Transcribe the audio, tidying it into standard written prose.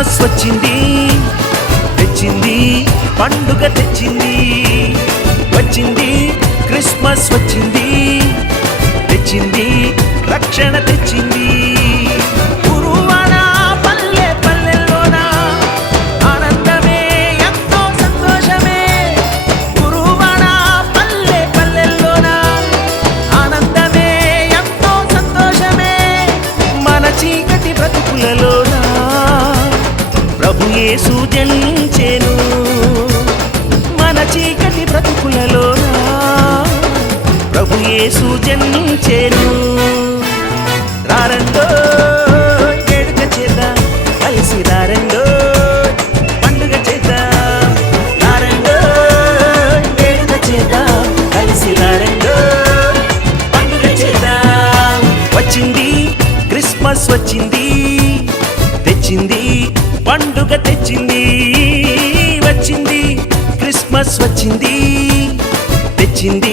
Christmas వచ్చింది, తెచ్చింది పండుగ తెచ్చింది. వచ్చింది క్రిస్మస్ వచ్చింది, తెచ్చింది రక్షణ తెచ్చింది. గురువాన పల్లె పల్లెల్లోన ఆనందమే ఎంతో సంతోషమే. గురువాన పల్లె పల్లెల్లోన ఆనందమే ఎంతో సంతోషమే. మన చీకటి బ్రతుకులలోన ప్రభు యేసు జనించెను. మన చీకటి బ్రతుకులలోన ప్రభు యేసు జనించెను. రారండో వేడుక చేద్దాం, కలిసి రారండో పండుగ చేద్దాం. రారండో వేడుక చేద్దాం, కలిసి రారండో పండుగ చేద్దాం. వచ్చింది క్రిస్మస్ వచ్చింది, తెచ్చింది పండుగ తెచ్చింది. వచ్చింది క్రిస్మస్ వచ్చింది, తెచ్చింది